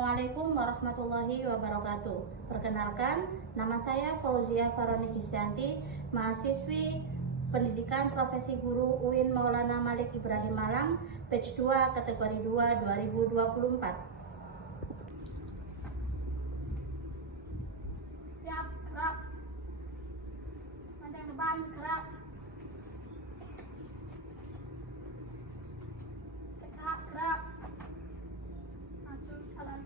Assalamualaikum warahmatullahi wabarakatuh. Perkenalkan, nama saya Fauzia Faroni Kisdanti, mahasiswi Pendidikan Profesi Guru UIN Maulana Malik Ibrahim Malang, batch 2 kategori 2 2024. Siap, gerak. Ada depan, gerak. Gerak, gerak. Maju, jalan.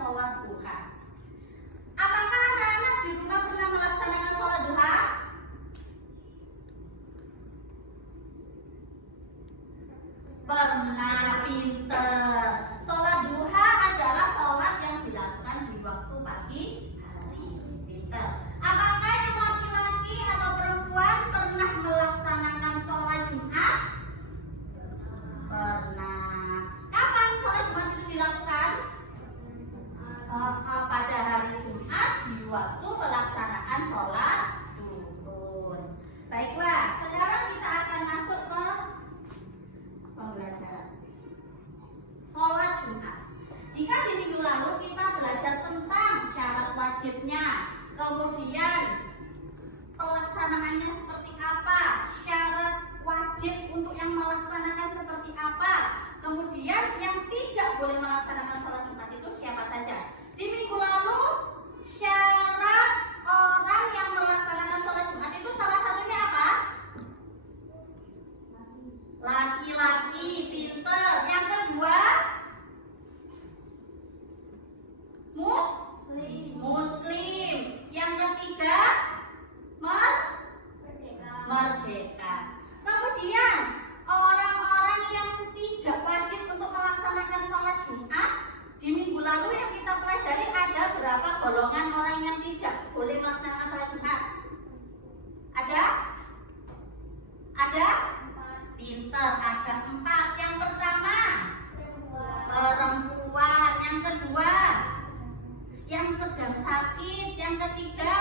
sholat duha. Apakah anak-anak di rumah pernah melaksanakan sholat duha? Pernah, pinter. Sholat duha adalah sholat yang dilakukan di waktu pagi hari. Pinter. Apakah yang laki-laki atau perempuan pernah melaksanakan sholat Jumat? Pernah. Kapan sholat Jumat itu dilakukan? Pada hari Jumat di waktu pelaksanaan sholat duhur. Baiklah, sekarang kita akan masuk ke pembelajaran sholat Jumat. Jika di minggu lalu kita belajar tentang syarat wajibnya, kemudian pelaksanaannya seperti apa, syarat wajib untuk yang melaksanakan seperti apa, kemudian yang tidak boleh melaksanakan sholat Jumat itu siapa saja. Di minggu lalu syarat orang yang melaksanakan sholat Jumat itu salah satunya apa? Laki-laki, pinter. Yang kedua, Muslim. Yang ketiga, merdeka. Kemudian orang-orang yang tidak wajib untuk melaksanakan sholat Jumat, di minggu lalu yang kita pelajari ada berapa golongan orang yang tidak boleh melaksanakan sholat Jumat? Ada? Pinter, ada 4. Yang pertama, perempuan. Yang kedua, yang sedang sakit. Yang ketiga,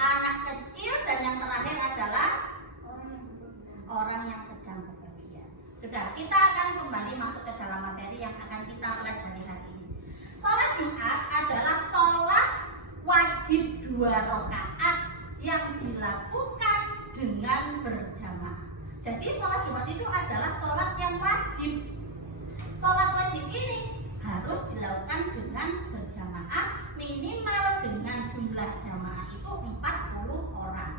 anak kecil. Dan yang terakhir adalah orang yang sedang bepergian. Sudah, kita akan kembali masuk ke dalam materi yang akan kita pelajari hari ini. Sholat Jumat adalah sholat wajib 2 rakaat yang dilakukan dengan berjamaah. Jadi sholat Jumat itu adalah sholat yang wajib. Sholat wajib ini harus dilakukan dengan berjamaah, minimal dengan jumlah jamaah itu 40 orang.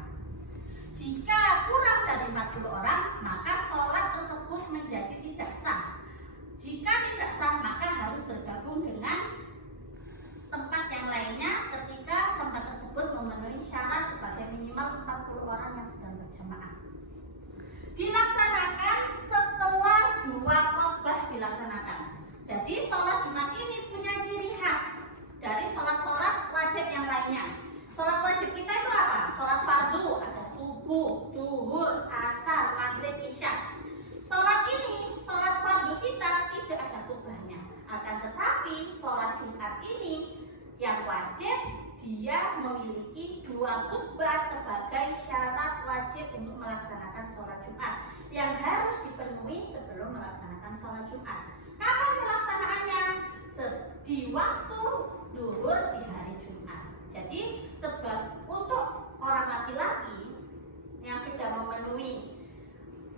Jika kurang dari 40 orang, maka sholat tersebut menjadi tidak sah. Jika tidak sah, maka harus bergabung dengan tempat yang lainnya ketika tempat tersebut memenuhi syarat sebagai minimal 40 orang yang sedang berjamaah. Dilaksanakan setelah 2 khotbah dilaksanakan. Jadi sholat Jumat ini punya ciri khas dari sholat-sholat wajib yang lainnya. Sholat wajib kita itu apa? Sholat fardu, ada subuh, duhur, asar, maghrib, isya. Sholat ini, sholat fardu kita tidak ada khutbahnya. Akan tetapi sholat Jumat ini yang wajib, dia memiliki 2 khutbah sebagai syarat wajib untuk melaksanakan sholat Jumat yang harus dipenuhi sebelum melaksanakan sholat Jumat. Kapan pelaksanaannya? Di waktu duhur di hari Jumat. Jadi sebab untuk orang laki-laki yang sudah memenuhi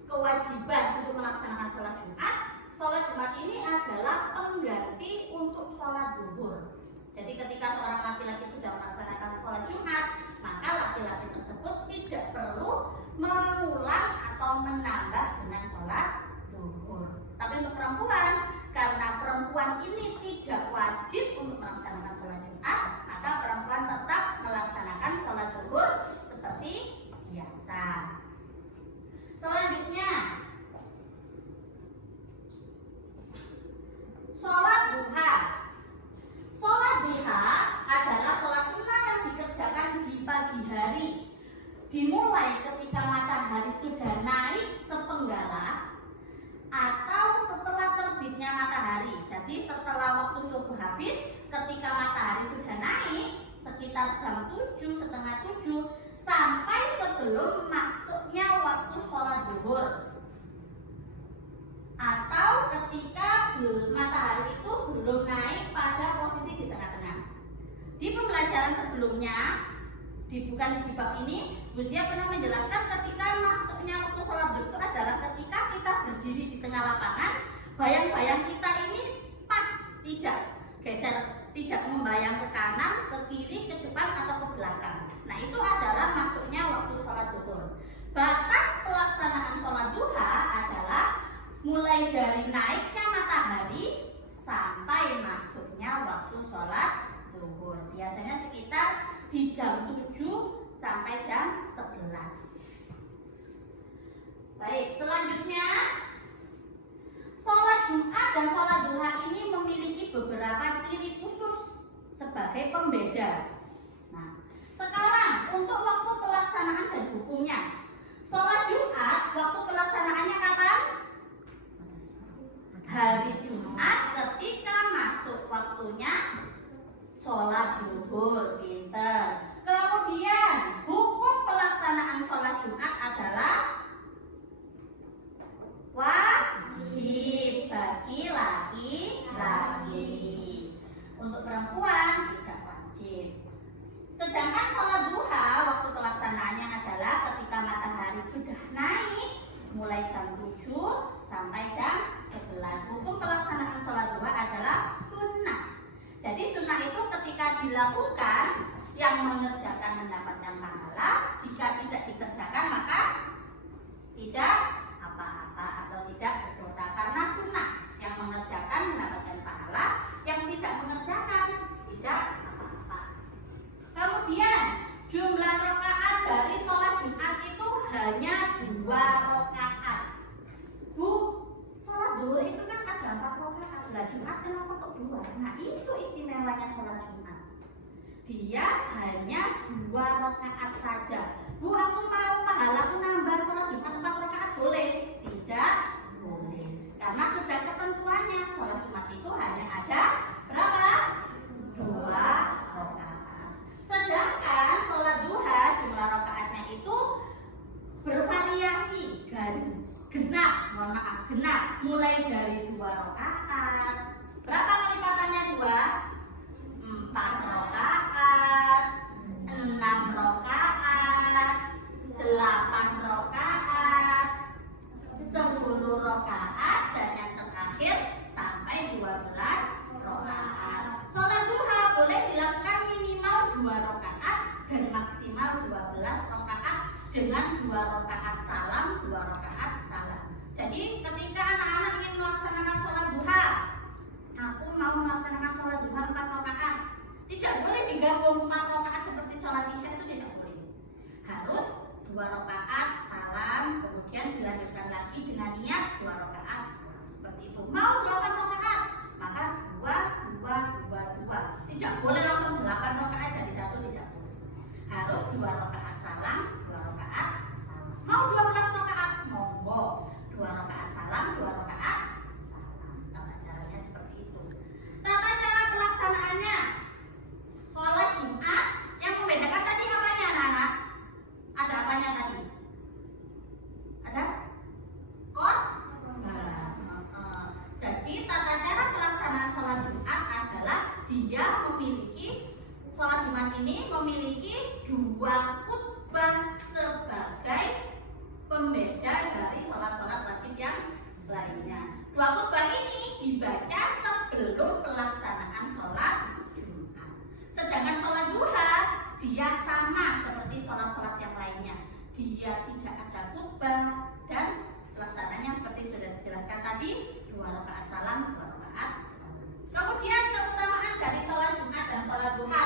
kewajiban untuk melaksanakan sholat Jumat ini adalah pengganti untuk sholat duhur. Jadi ketika seorang laki-laki sudah melaksanakan sholat Jumat, maka laki-laki tersebut tidak perlu mengulang atau menambah dengan sholat duhur. Tapi untuk perempuan, karena perempuan ini tidak wajib untuk melaksanakan sholat Jumat, maka perempuan tetap melaksanakan sholat duhur seperti biasa. Selanjutnya, sholat duha. Sholat duha adalah sholat sunnah yang dikerjakan di pagi hari, dimulai ketika matahari sudah naik sepenggala atau setelah terbitnya matahari. Jadi setelah waktu subuh habis, ketika matahari sudah naik sekitar jam 7, setengah 7, sampai sebelum masuknya waktu sholat duhur, atau ketika matahari itu belum naik pada posisi di tengah-tengah. Di pembelajaran sebelumnya, bukan di bab ini, Bu Zia pernah menjelaskan ketika masuknya waktu sholat duhur itu adalah ketika kita berdiri di tengah lapangan, bayang-bayang kita ini pas, tidak geser, tidak membayang ke kanan, ke kiri, ke depan, atau ke belakang. Nah, itu adalah masuknya waktu sholat duhur. Batas pelaksanaan sholat duha adalah mulai dari naiknya matahari sampai masuknya waktu sholat selanjutnya sholat Jumat dan sholat duha ini memiliki beberapa ciri khusus sebagai pembeda. Nah, sekarang untuk waktu pelaksanaan dan hukumnya. Sholat Jumat, waktu pelaksanaannya kapan? Hari Jumat ketika masuk waktunya sholat zuhur, pinter. Kemudian hukum pelaksanaan sholat Jumat adalah wajib bagi laki-laki. Untuk perempuan tidak wajib. Sedangkan sholat duha waktu pelaksanaannya adalah ketika matahari sudah naik mulai jam 7 sampai jam 11. Hukum pelaksanaan sholat duha adalah sunnah. Jadi sunnah itu ketika dilakukan yang mengerjakan mendapatkan pahala, jika tidak dikerjakan maka tidak apa-apa atau tidak berdosa karena sunnah. Yang mengerjakan mendapatkan pahala, yang tidak mengerjakan tidak apa-apa. Kemudian jumlah rakaat dari sholat Jumat itu hanya 2 rakaat. Bu, sholat duhur itu kan ada 4 rakaat. Lah Jumat kenapa kok 2? Nah itu istimewanya sholat Jumat. Dia hanya 2 rakaat saja. Bu, aku mau pahalaku nambah sholat Jumat 4 rakaat boleh? Tidak boleh. Karena sudah ketentuannya sholat Jumat itu hanya ada berapa? 2 rakaat. Sedangkan sholat duha jumlah rakaatnya itu bervariasi, genap, mulai dari 2 rakaat. Berapa kelipatannya 2? 4 rakaat, 6 rakaat, 8 rakaat, 10 rakaat, dan yang terakhir sampai 12 rakaat. Sholat duha boleh dilakukan minimal 2 rakaat dan maksimal 12 rakaat dengan 2 rakaat salam, 2 rakaat salam. Jadi ketika anak-anak ingin melaksanakan sholat duha, aku mau melaksanakan sholat duha 4 rakaat, tidak boleh digabung 4 rakaat seperti sholat isya, itu tidak boleh. Harus 2 rakaat salam, kemudian dilanjutkan lagi dengan niat 2 rakaat salam. Seperti itu. Mau 8 rakaat, maka 2. Tidak boleh langsung 8 rakaat jadi 1, tidak boleh. Harus 2 rakaat salam, 2 rakaat salam. Mau 12 rakaat, monggo. 2 rakaat salam, 2 rakaat salam. Tata caranya seperti itu. Tata cara pelaksanaannya. Sholat Jumat yang membedakan tadi apanya anak-anak? Ada apanya tadi? Ada? Jadi tata cara pelaksanaan sholat Jumat adalah dia memiliki, sholat Jumat ini memiliki 2 khutbah sebagai pembeda dari sholat-sholat wajib yang lainnya. 2 khutbah ini dibaca sebelum pelaksanaan sholat Jumat. Sedangkan sholat duha dia sama seperti sholat-sholat yang lainnya. Dia tidak ada khutbah dan pelaksananya seperti sudah dijelaskan tadi, 2 rakaat salam, 2 rakaat salam. Kemudian keutamaan dari sholat Jumat dan sholat duha.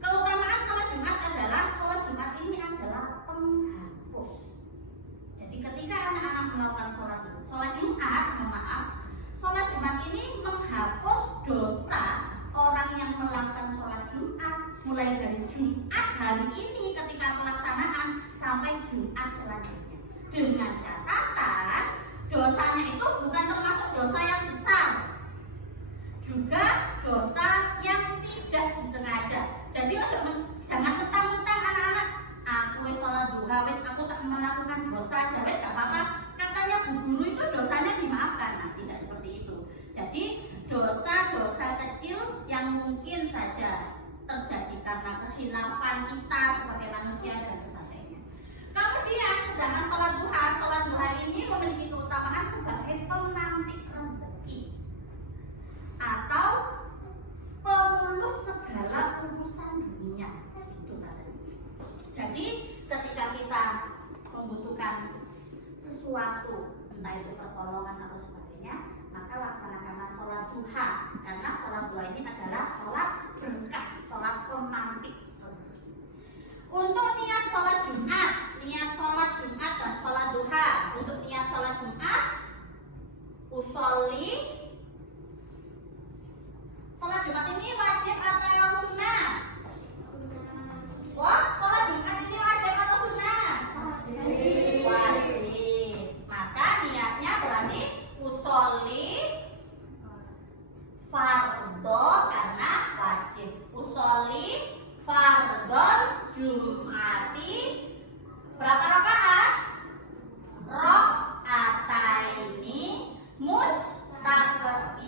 Keutamaan sholat Jumat adalah sholat Jumat ini adalah penghapus. Jadi ketika anak-anak melakukan sholat Jumat, sholat Jumat ini menghapus dosa orang yang melakukan sholat Jumat mulai dari Jumat hari ini ketika pelaksanaan sampai Jumat selanjutnya. Dengan catatan dosanya itu bukan termasuk dosa yang besar, juga dosa yang tidak disengaja. Jadi jangan mentang-mentang anak-anak, aku sholat duha, aku tak melakukan dosa, jadi gak apa-apa. Katanya bu guru itu dosanya dimaafkan. Nah, tidak seperti itu. Jadi dosa-dosa kecil yang mungkin saja terjadi karena kehilafan kita sebagai manusia dan sebagainya. Kemudian sedangkan sholat duha ini memiliki keutamaan sebagai pemantik rezeki atau pemulus segala urusan dunia. Itu katanya. Jadi ketika kita membutuhkan sesuatu, entah itu pertolongan atau sebagainya, maka laksanakanlah sholat duha, karena sholat duha ini adalah sholat berkah, sholat pemantik rezeki. Untuk niat sholat Jumat dan sholat duha,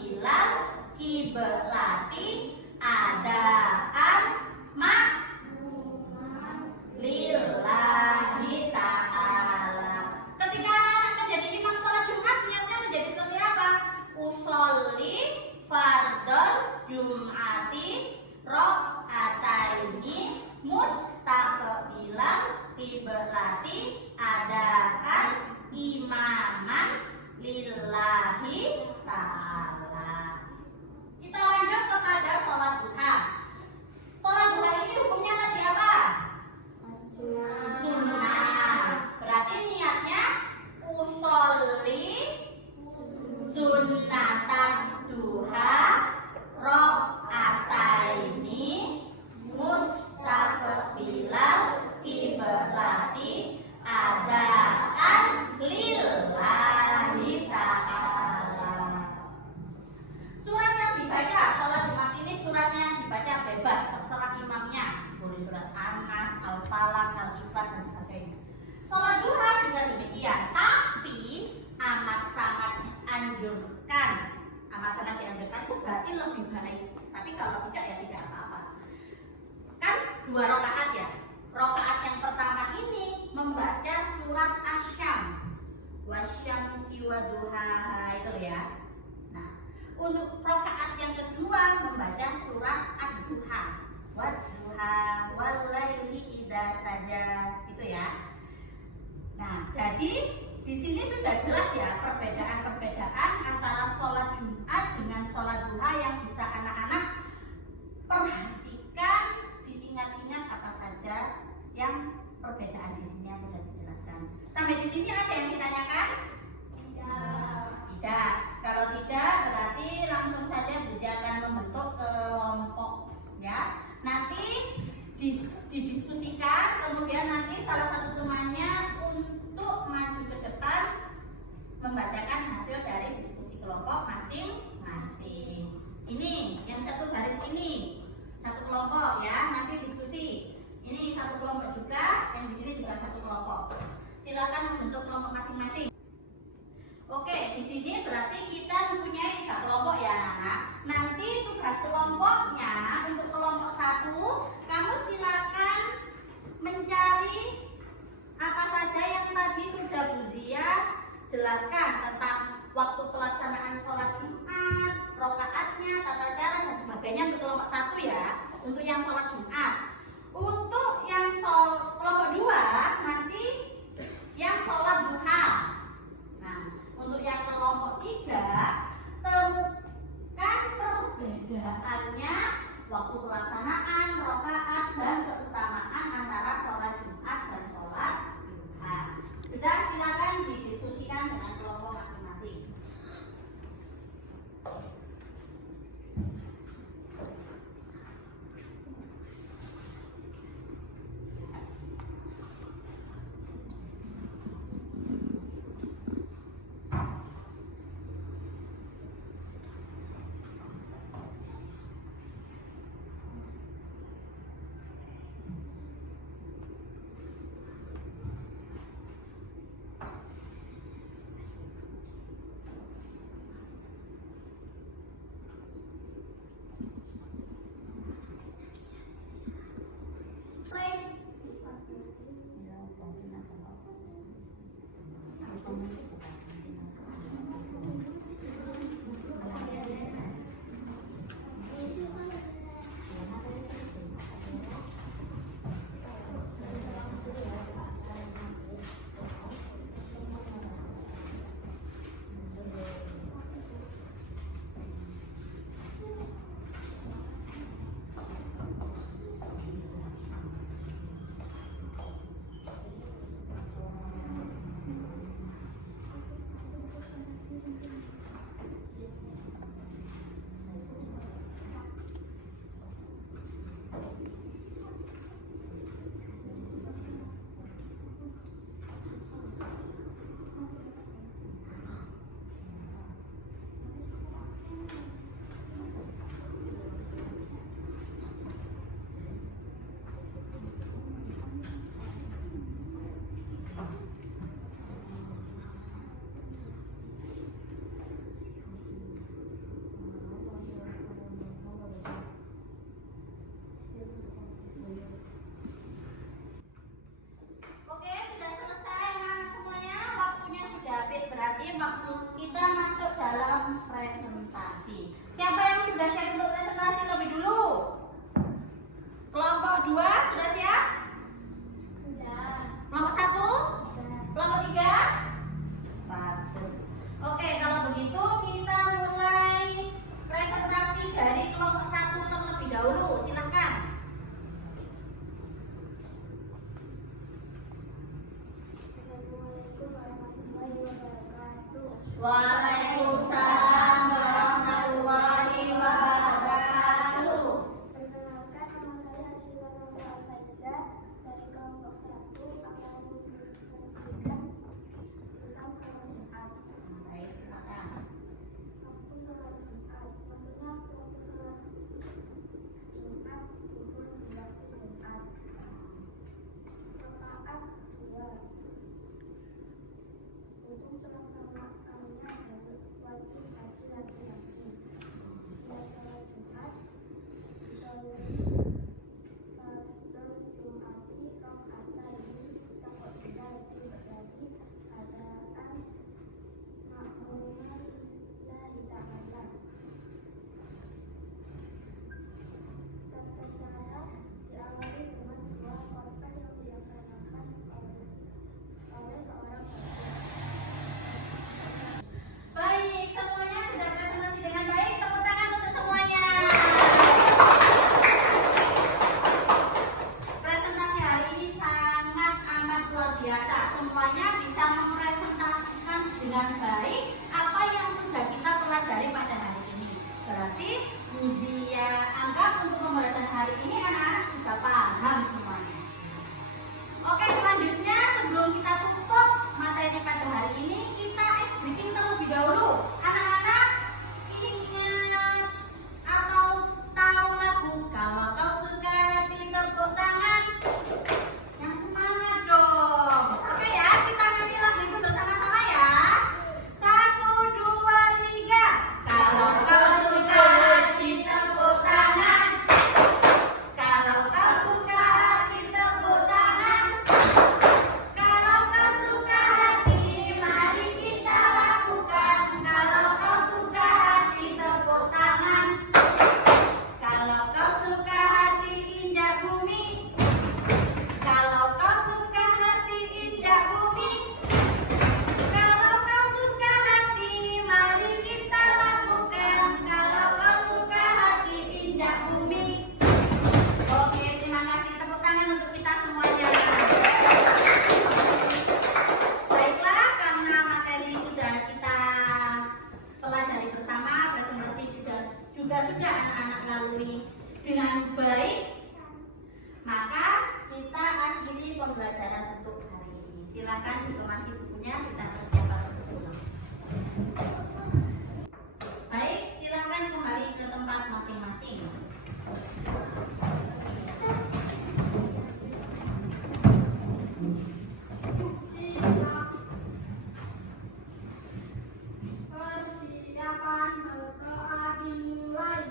bilal kiblati adaan mak lillahi ta'ala. Ketika anak-anak menjadi imam sholat Jumat, niatnya menjadi seperti apa? Usolli fardhol jum'ati rok'ataini mustaqbilal kiblati adaan imaman lillahi ta'ala. Kita lanjut kepada sholat duha. Sholat duha ini hukumnya tadi apa? Sunnah. Berarti niatnya usolli sunnatan duha rok'ataini mustaqbilal kiblati adaan lillahi ta'ala. Surat yang dibaca sholat Jumat ini suratnya yang dibaca bebas, terserah imamnya. Boleh surat An-Nas, Al-Falaq, Al-Ikhlas dan sebagainya. Sholat duha juga demikian, tapi amat sangat dianjurkan. Amat sangat dianjurkan itu berarti lebih baik. Tapi kalau tidak ya tidak apa-apa. Kan 2 rakaat ya. Rakaat yang pertama ini membaca surat Asy-Syam. Wasyamsi waduhaha itu ya. Nah, untuk rakaat yang kedua membaca surat Ad-Duha. Wadduha walaili idza saja gitu ya. Nah, jadi di sini sudah jelas ya perbedaan-perbedaan antara sholat Jumat dengan sholat duha yang bisa anak-anak perhatikan, diingat-ingat apa saja yang perbedaan di sini yang sudah dijelaskan. Sampai di sini ada yang ditanyakan? Tidak. Kalau tidak berarti langsung saja Buzi akan membentuk kelompok ya. Nanti didiskusikan, kemudian nanti salah satu temannya untuk maju ke depan membacakan hasil dari diskusi kelompok masing-masing. Ini yang satu baris ini satu kelompok ya, nanti diskusi. Ini satu kelompok juga, yang di sini juga satu kelompok. Silakan membentuk kelompok masing-masing. Oke, di sini berarti kita mempunyai 3 kelompok ya anak-anak. Nanti tugas kelompoknya untuk kelompok 1, kamu silakan mencari apa saja yang tadi sudah Buzia jelaskan tentang waktu pelaksanaan sholat Jumat, rakaatnya, tata cara dan sebagainya untuk kelompok 1 ya. Untuk yang sholat Jumat. Untuk yang kelompok 2 nanti yang sholat duha. Nah, untuk yang kelompok 3 temukan perbedaannya waktu pelaksanaan, rakaat dan keutamaan antara sholat Jumat dan sholat duha. Sudah, silakan didiskusikan dengan kelompok masing-masing. hari ini anak-anak sudah paham semuanya. Oke, selanjutnya sebelum kita tutup materi pada hari ini, kita ice breaking terlebih dahulu. Anak-anak ingat atau tahu lagu Kalau Kau Suka Hati Tepuk Tangan? Yang semangat dong. Oke ya, kita nyanyi lagu itu bersama-sama ya. 1, 2, 3. Kalau kau suka hati tepuk tangan. Kalau kau suka hati tepuk tangan. Kalau kau suka hati, mari kita lakukan. Kalau kau suka hati tepuk tangan. Kalau kau suka hati injak bumi. Kalau kau suka hati injak bumi. Kalau kau suka hati, mari kita lakukan. Kalau kau suka hati injak bumi. Oke, terima kasih. Tepuk tangan untuk kita semuanya. Baiklah, karena materi sudah kita pelajari bersama, presentasi juga sudah anak-anak lalui dengan baik, maka kita akhiri pembelajaran untuk hari ini. Silakan dikemas bukunya, kita persiapkan untuk pulang. Baik, silakan kembali ke tempat masing-masing. Persiapan berdoa dimulai.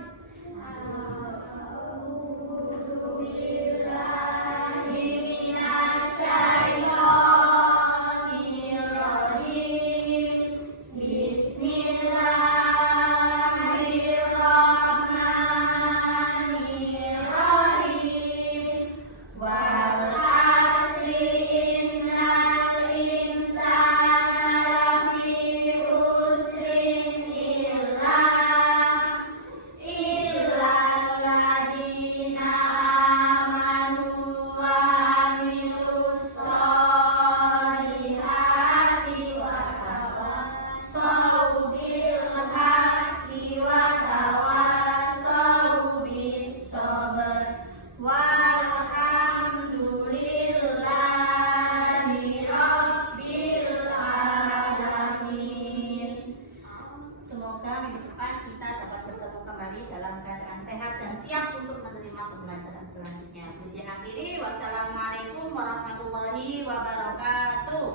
Semoga minggu depan kita dapat bertemu kembali dalam keadaan sehat dan siap untuk menerima pembelajaran selanjutnya. Saya akhiri, wassalamualaikum warahmatullahi wabarakatuh.